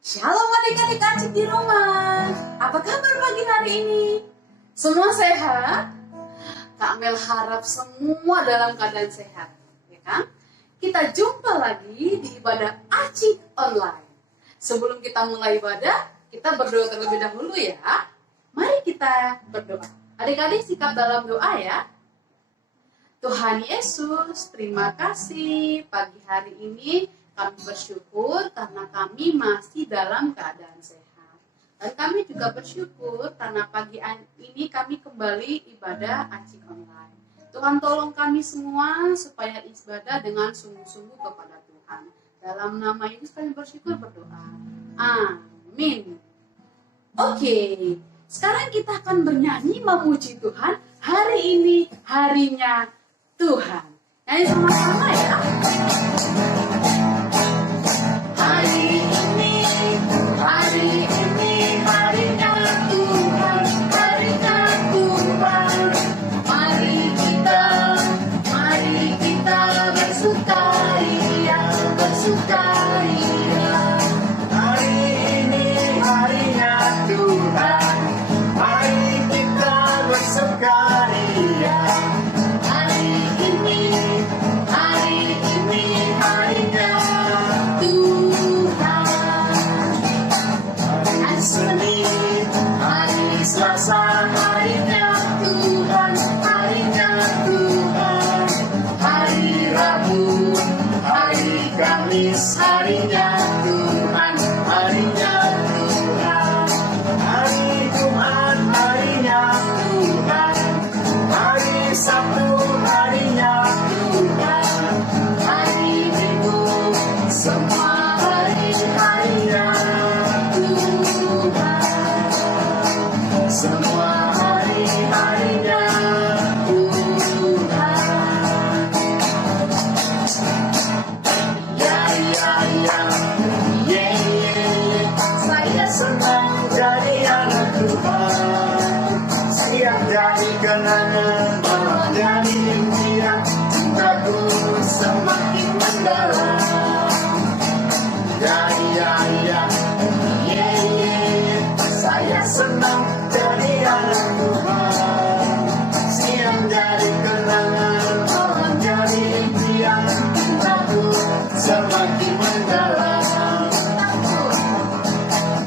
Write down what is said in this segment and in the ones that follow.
Shalom adik-adik Acik di rumah. Apa kabar pagi hari ini? Semua sehat? Kak Mel harap semua dalam keadaan sehat, ya kan? Kita jumpa lagi di ibadah Acik online. Sebelum kita mulai ibadah, kita berdoa terlebih dahulu ya. Mari kita berdoa. Adik-adik sikap dalam doa ya. Tuhan Yesus, terima kasih pagi hari ini kami bersyukur karena kami masih dalam keadaan sehat. Dan kami juga bersyukur karena pagi ini kami kembali ibadah Acik online. Tuhan tolong kami semua supaya ibadah dengan sungguh-sungguh kepada Tuhan. Dalam nama Yesus kami bersyukur berdoa. Amin. Oke, sekarang kita akan bernyanyi memuji Tuhan. Hari ini harinya Tuhan. Nyanyi sama-sama ya. Hari ini harinya Tuhan, harinya Tuhan. Mari kita bersukaria, bersukaria. Hari ini harinya Tuhan, mari kita bersukaria. Hari ini harinya Tuhan. Hari Senin, Hari Selasa, harinya Tuhan, harinya Tuhan. Hari Rabu, hari Kamis, harinya Tuhan, harinya Tuhan. Hari Jumat, harinya Tuhan, hari Sabtu, harinya Tuhan. hari Minggu, Semua hari harinya Tuhan. Semua hari harinya Tuhan. Ya, ya, ya, ye, ye, ye. Saya senang jadi anak Tuhan. Siap jadi kenangan, malah jadi impian. Cintaku semakin mendalam. Ya, ya, ya, ye, ye, ye. Saya senang jadi anak Tuhan. Siap jadi kenangan, malah jadi impian. Cintaku semakin mendalam,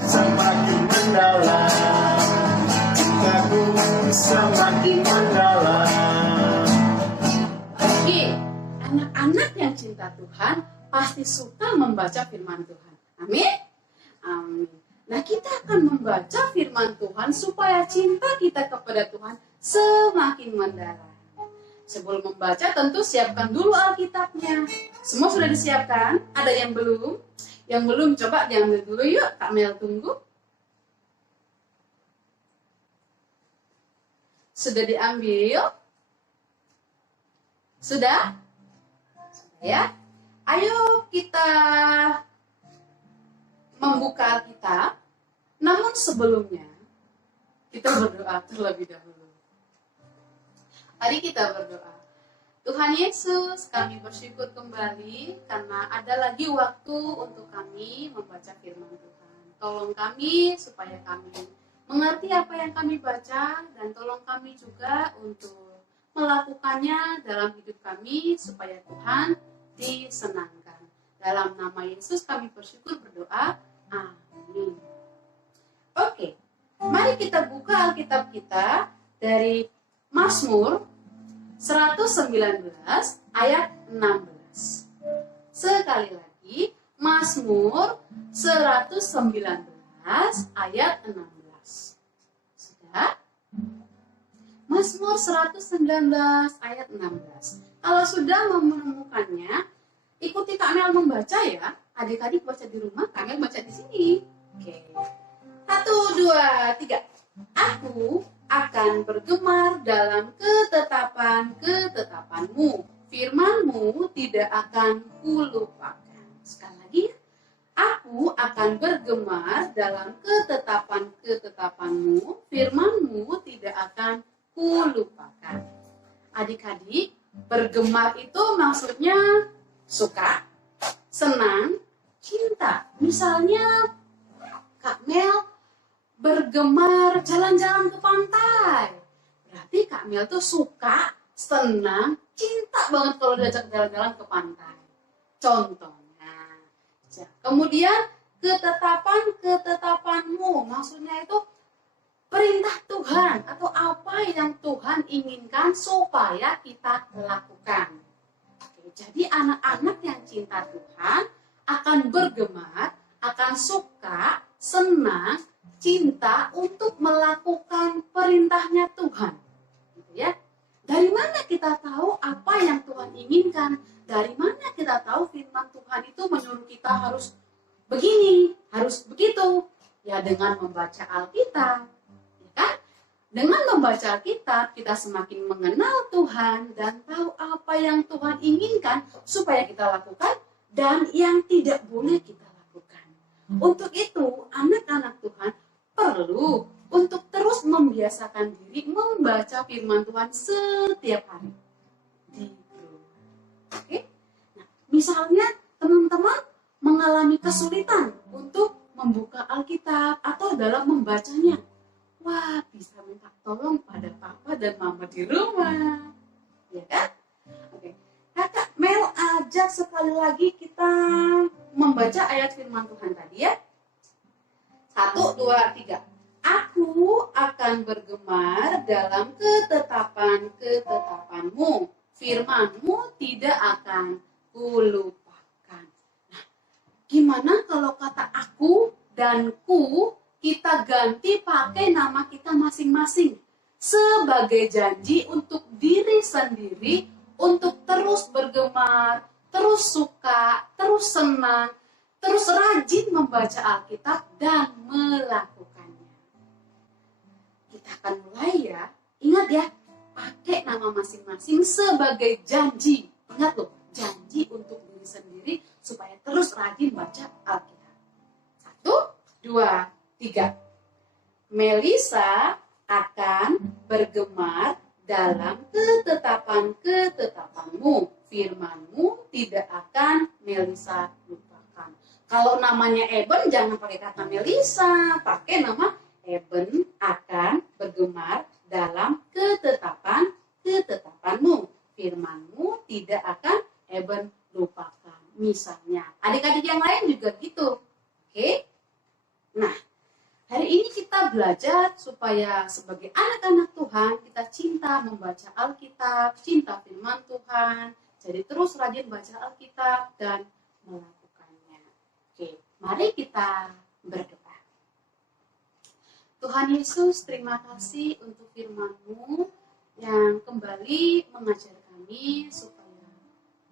semakin mendalam. Cintaku semakin mendalam. Oke, anak-anak yang cinta Tuhan pasti suka membaca firman Tuhan. Amin? Amin. Nah, kita akan membaca firman Tuhan supaya cinta kita kepada Tuhan semakin mendalam. Sebelum membaca, tentu siapkan dulu Alkitabnya. Semua sudah disiapkan? Ada yang belum? Yang belum, coba diambil dulu yuk. Kak Mel tunggu. Sudah diambil? Sudah? Ya? Ayo kita membuka Alkitab. Namun sebelumnya, kita berdoa terlebih dahulu. Mari kita berdoa. Tuhan Yesus, kami bersyukur kembali karena ada lagi waktu untuk kami membaca firman Tuhan. Tolong kami supaya kami mengerti apa yang kami baca dan tolong kami juga untuk melakukannya dalam hidup kami supaya Tuhan disenangkan. Dalam nama Yesus kami bersyukur berdoa. Amin. Oke, mari kita buka Alkitab kita dari Mazmur 119 ayat 16. Sekali lagi, Mazmur 119 ayat 16. Sudah? Mazmur 119 ayat 16. Kalau sudah menemukannya, ikuti Kak Mel membaca ya. Adik-adik baca di rumah, Kak Mel baca di sini. Oke. 1, 2, 3. Aku akan bergemar dalam ketetapan-ketetapanmu. Firman-Mu tidak akan kulupakan. Sekali lagi, aku akan bergemar dalam ketetapan-ketetapanmu. Firman-Mu tidak akan kulupakan. Adik-adik, bergemar itu maksudnya suka, senang, cinta. Misalnya Kak Mel bergemar jalan-jalan ke pantai. Berarti Kak Mel tuh suka, senang, cinta banget kalau diajak jalan-jalan ke pantai. Contohnya. Kemudian ketetapanmu, maksudnya itu perintah Tuhan atau apa yang Tuhan inginkan supaya kita lakukan. Oke, jadi anak-anak yang cinta Tuhan akan bergemar, akan suka, senang, cinta untuk melakukan perintahnya Tuhan. Gitu ya. Dari mana kita tahu apa yang Tuhan inginkan? Dari mana kita tahu firman Tuhan itu menyuruh kita harus begini, harus begitu? Ya dengan membaca Alkitab. Ya kan? Dengan membaca Alkitab, kita semakin mengenal Tuhan dan tahu apa yang Tuhan inginkan supaya kita lakukan dan yang tidak boleh kita lakukan. Untuk itu, anak-anak Tuhan perlu untuk terus membiasakan diri membaca firman Tuhan setiap hari di rumah. Oke? Nah, misalnya teman-teman mengalami kesulitan untuk membuka Alkitab atau dalam membacanya. Wah, bisa minta tolong pada papa dan mama di rumah. Ya kan? Oke. Kakak Mel ajak sekali lagi kita membaca ayat firman Tuhan tadi ya. 1, 2, 3. Aku akan bergemar dalam ketetapan-ketetapanmu. Firmanmu tidak akan kulupakan. Nah, gimana kalau kata aku dan ku kita ganti pakai nama kita masing-masing sebagai janji untuk diri sendiri untuk terus bergemar, terus suka, terus senang, terus rajin membaca Alkitab dan melakukannya. Kita akan mulai ya. Ingat ya, pakai nama masing-masing sebagai janji. Ingat loh, janji untuk diri sendiri supaya terus rajin baca Alkitab. 1, 2, 3. Melisa akan bergemar dalam ketetapan-ketetapanmu. Firmanmu tidak akan Melisa lupakan. Kalau namanya Eben, jangan pakai kata Melisa. Pakai nama Eben akan bergemar dalam ketetapan-ketetapanmu. Firmanmu tidak akan Eben lupakan. Misalnya, adik-adik yang lain juga gitu. Oke? Nah, hari ini kita belajar supaya sebagai anak-anak Tuhan kita cinta membaca Alkitab, cinta firman Tuhan. Jadi terus rajin baca Alkitab dan melakukannya. Oke, mari kita berdoa. Tuhan Yesus, terima kasih untuk firman-Mu yang kembali mengajar kami supaya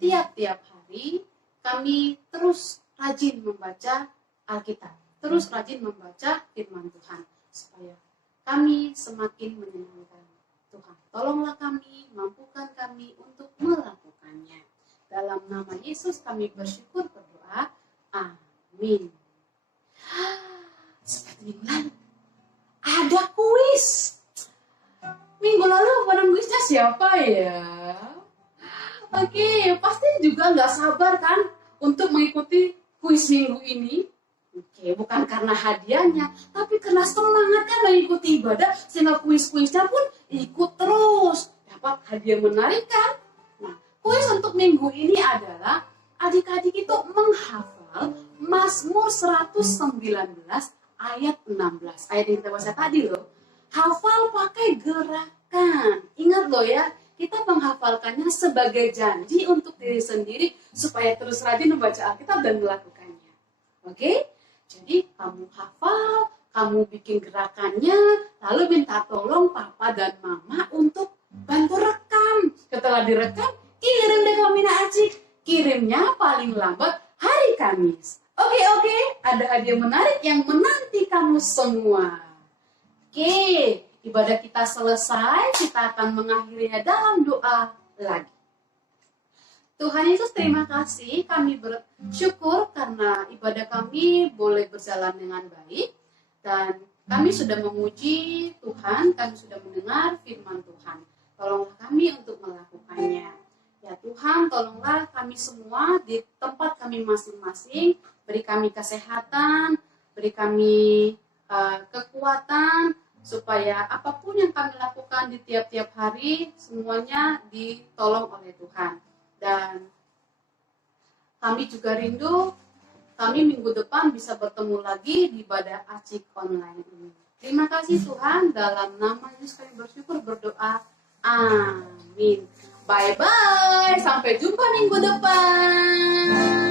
tiap-tiap hari kami terus rajin membaca Alkitab. Terus rajin membaca firman Tuhan supaya kami semakin menyenangkan Tuhan. Tolonglah kami, mampukan kami untuk melakukannya. Dalam nama Yesus kami bersyukur berdoa. Amin. Seperti minggu lalu ada kuis. Minggu lalu penulisnya siapa ya? Oke, pasti juga nggak sabar kan untuk mengikuti kuis minggu ini. Oke, bukan karena hadiahnya, tapi karena semangatnya mengikuti ibadah, sehingga kuis-kuisnya pun ikut terus. Dapat hadiah menarik kan? Nah, kuis untuk minggu ini adalah adik-adik itu menghafal Mazmur 119 ayat 16. Ayat yang kita baca tadi loh. Hafal pakai gerakan. Ingat loh ya, kita menghafalkannya sebagai janji untuk diri sendiri supaya terus rajin membaca Alkitab dan melakukannya. Oke? Jadi kamu hafal, kamu bikin gerakannya, lalu minta tolong papa dan mama untuk bantu rekam. Setelah direkam, kirim deh ke Mina Acik. Kirimnya paling lambat hari Kamis. Oke, ada hadiah menarik yang menanti kamu semua. Oke, ibadah kita selesai, kita akan mengakhirinya dalam doa lagi. Tuhan Yesus, terima kasih. Kami bersyukur karena ibadah kami boleh berjalan dengan baik. Dan kami sudah memuji Tuhan, kami sudah mendengar firman Tuhan. Tolonglah kami untuk melakukannya. Ya Tuhan, tolonglah kami semua di tempat kami masing-masing. Beri kami kesehatan, beri kami kekuatan supaya apapun yang kami lakukan di tiap-tiap hari semuanya ditolong oleh Tuhan. Dan kami juga rindu kami minggu depan bisa bertemu lagi di ibadah acik online ini. Terima kasih Tuhan, dalam nama Yesus kami bersyukur berdoa. Amin. Bye-bye, sampai jumpa minggu depan.